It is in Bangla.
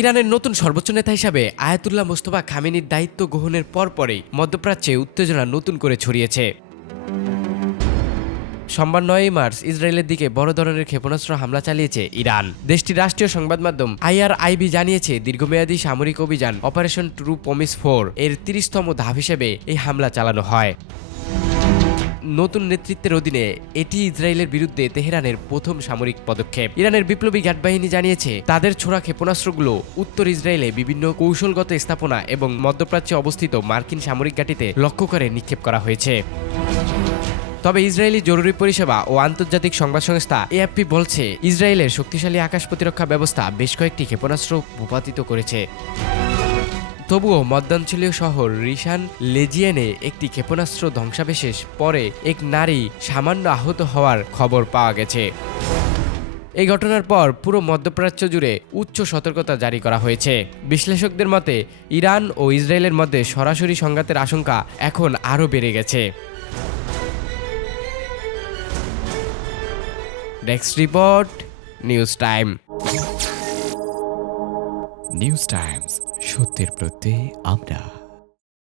ইরানের নতুন সর্বোচ্চ নেতা হিসাবে আয়াতুল্লাহ মোস্তফা খামেনির দায়িত্ব গ্রহণের পরপরই মধ্যপ্রাচ্যে উত্তেজনা নতুন করে ছড়িয়েছে। সোমবার ৯ মার্চ ইসরায়েলের দিকে বড় ধরনের ক্ষেপণাস্ত্র হামলা চালিয়েছে ইরান। দেশটির রাষ্ট্রীয় সংবাদ মাধ্যম IRIB জানিয়েছে, দীর্ঘমেয়াদী সামরিক অভিযান অপারেশন ট্রু প্রমিস 4 এর ৩০তম ধাপ হিসেবে এই হামলা চালানো হয়। নতুন নেতৃত্বের অধীনে এটি ইসরায়েলের বিরুদ্ধে তেহরানের প্রথম সামরিক পদক্ষেপ। ইরানের বিপ্লবী গার্ড বাহিনী জানিয়েছে, তাদের ছোড়া ক্ষেপণাস্ত্রগুলো উত্তর ইসরায়েলে বিভিন্ন কৌশলগত স্থাপনা এবং মধ্যপ্রাচ্যে অবস্থিত মার্কিন সামরিক ঘাঁটিতে লক্ষ্য করে নিক্ষেপ করা হয়েছে। তবে ইসরায়েলি জরুরি পরিষেবা ও আন্তর্জাতিক সংবাদ সংস্থা AFP বলছে, ইসরায়েলের শক্তিশালী আকাশ প্রতিরক্ষা ব্যবস্থা বেশ কয়েকটি ক্ষেপণাস্ত্র ভূপাতিত করেছে। তবুও মধ্যাঞ্চলীয় শহর রিশান লেজিয়েনে একটি ক্ষেপণাস্ত্র ধ্বংসাবশেষ পরে এক নারী সামান্য আহত হওয়ার খবর পাওয়া গেছে। এই ঘটনার পর পুরো মধ্যপ্রাচ্য জুড়ে উচ্চ সতর্কতা জারি করা হয়েছে। বিশ্লেষকদের মতে, ইরান ও ইসরায়েলের মধ্যে সরাসরি সংঘাতের আশঙ্কা এখন আরও বেড়ে গেছে। Desk report, news time. News Times, সত্যের প্রত্যয়ে আমরা।